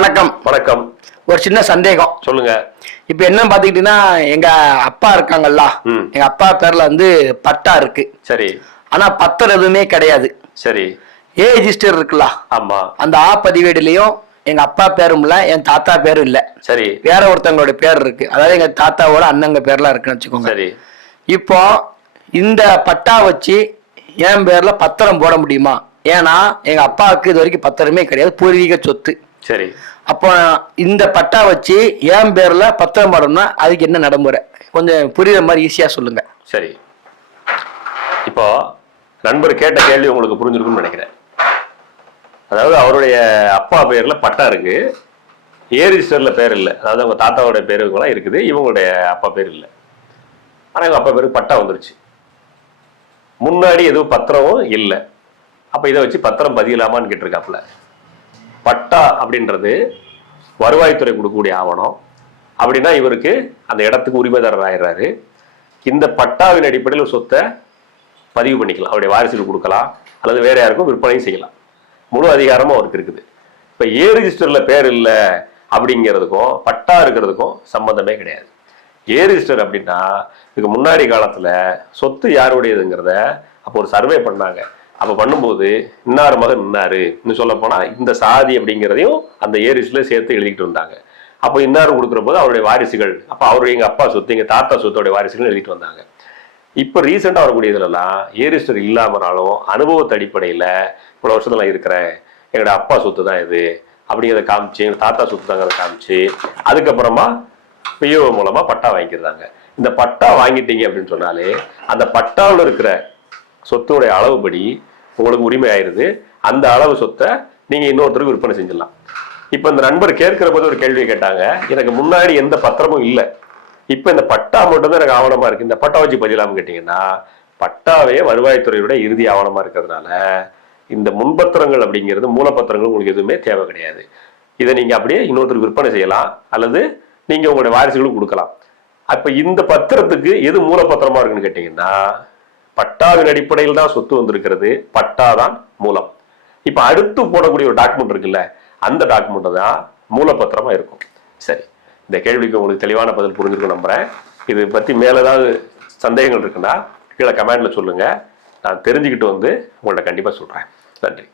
வணக்கம். வணக்கம். ஒரு சின்ன சந்தேகம். சொல்லுங்க. இப்போ என்ன பாத்துக்கிட்டீங்கன்னா எங்க அப்பா இருக்காங்கல்ல. எங்க அப்பா பேர்ல வந்து பட்டா இருக்கு. சரி. ஆனா பத்திரம் எதுவுமே கிடையாது. சரி. ஏ ரெஜிஸ்டர் இருக்குல்ல ஆமா. அந்த ஆ பதிவேடுலயும் எங்க அப்பா பேரும் இல்ல என் தாத்தா பேரும் இல்ல. சரி. வேற ஒருத்தவங்களோட பேர் இருக்கு. அதாவது எங்க தாத்தாவோட அண்ணங்க பேர்லாம் இருக்குன்னு வச்சுக்கோங்க. சரி. இப்போ இந்த பட்டா வச்சு என் பேர்ல பத்திரம் போட முடியுமா? ஏன்னா எங்க அப்பாவுக்கு இது வரைக்கும் பத்திரமே கிடையாது. பூர்வீக சொத்து. சரி. அப்போ இந்த பட்டா வச்சு என் பேர்ல பத்திரம் போடணும்னா அதுக்கு என்ன நடைமுறை? கொஞ்சம் புரியுற மாதிரி ஈஸியா சொல்லுங்க. சரி. இப்போ நண்பர் கேட்ட கேள்வி உங்களுக்கு புரிஞ்சிருக்கும்னு நினைக்கிறேன். அதாவது அவருடைய அப்பா பேர்ல பட்டா இருக்கு. ஏ ரிஜிஸ்டர்ல பேர் இல்லை. அதாவது அவங்க தாத்தாவோட பேருங்களாம் இருக்குது. இவங்களுடைய அப்பா பேர் இல்லை. ஆனா இவங்க அப்பா பேருக்கு பட்டா வந்துருச்சு. முன்னாடி எதுவும் பத்திரமும் இல்லை. அப்ப இதை வச்சு பத்திரம் பதியலாமான்னு கேட்டிருக்காப்புல. பட்டா அப்படின்றது வருவாய்த்துறை கொடுக்கக்கூடிய ஆவணம். அப்படின்னா இவருக்கு அந்த இடத்துக்கு உரிமைதாரர் ஆயிடுறாரு. இந்த பட்டாவின் அடிப்படையில் சொத்தை பதிவு பண்ணிக்கலாம். அவருடைய வாரிசுக்கு கொடுக்கலாம். அல்லது வேற யாருக்கும் விற்பனையும் செய்யலாம். முழு அதிகாரமும் அவருக்கு இருக்குது. இப்போ ஏ ரிஜிஸ்டரில் பேர் இல்லை அப்படிங்கிறதுக்கும் பட்டா இருக்கிறதுக்கும் சம்மந்தமே கிடையாது. ஏ ரிஜிஸ்டர் அப்படின்னா இதுக்கு முன்னாடி காலத்தில் சொத்து யாருடையதுங்கிறத அப்போ ஒரு சர்வே பண்ணாங்க. அப்ப பண்ணும்போது இன்னார் மகன் இன்னாரு இன்னும் சொல்ல போனா இந்த சாதி அப்படிங்கிறதையும் அந்த ஏ சேர்த்து எழுதிட்டு வந்தாங்க. அப்போ இன்னார் கொடுக்குற போது அவருடைய வாரிசுகள் அப்ப அவருடைய எங்க அப்பா சொத்து எங்க தாத்தா சொத்தோடைய வாரிசுகள் எழுதிட்டு வந்தாங்க. இப்போ ரீசெண்டாக வரக்கூடிய இதுலலாம் இல்லாமனாலும் அனுபவத்து அடிப்படையில் இவ்வளோ வருஷத்துல இருக்கிறேன். எங்களோட அப்பா சொத்து தான் இது அப்படிங்கிறத காமிச்சு எங்க தாத்தா சொத்து தாங்கிறத காமிச்சு அதுக்கப்புறமா பிஓ மூலமா பட்டா வாங்கிக்கிறாங்க. இந்த பட்டா வாங்கிட்டீங்க அப்படின்னு சொன்னாலே அந்த பட்டாவில் இருக்கிற சொத்துடைய அளவுபடி உங்களுக்கு உரிமை ஆயிருது அந்த அளவு சொத்தை நீங்க இன்னொருத்தருக்கு விற்பனை செஞ்சிடலாம். இப்போ இந்த நண்பர் கேட்கிற போது ஒரு கேள்வி கேட்டாங்க. எனக்கு முன்னாடி எந்த பத்திரமும் இல்லை. இப்போ இந்த பட்டா மட்டும்தான் எனக்கு ஆவணமா இருக்கு. இந்த பட்டா வச்சு பதிலாம கேட்டீங்கன்னா பட்டாவே வருவாய்த்துறையோட இறுதி ஆவணமா இருக்கிறதுனால இந்த முன்பத்திரங்கள் அப்படிங்கிறது மூலப்பத்திரங்கள் உங்களுக்கு எதுவுமே தேவை கிடையாது. இதை நீங்க அப்படியே இன்னொருத்தருக்கு விற்பனை செய்யலாம். அல்லது நீங்க உங்களுடைய வாரிசுகளுக்கு கொடுக்கலாம். அப்ப இந்த பத்திரத்துக்கு எது மூலப்பத்திரமா இருக்குன்னு கேட்டீங்கன்னா பட்டாவின் அடிப்படையில் தான் சொத்து வந்திருக்கிறது. பட்டா தான் மூலம். இப்ப அடுத்து போடக்கூடிய ஒரு டாக்குமெண்ட் இருக்குல்ல அந்த டாக்குமெண்ட் தான் மூலப்பத்திரமா இருக்கும். சரி இந்த கேள்விக்கு உங்களுக்கு தெளிவான பதில் புரிஞ்சிருக்கும் நம்புறேன். இது பத்தி மேல ஏதாவது சந்தேகங்கள் இருக்குன்னா கீழே கமெண்ட்ல சொல்லுங்க. நான் தெரிஞ்சுக்கிட்டு வந்து உங்கள்ட்ட கண்டிப்பா சொல்றேன். நன்றி.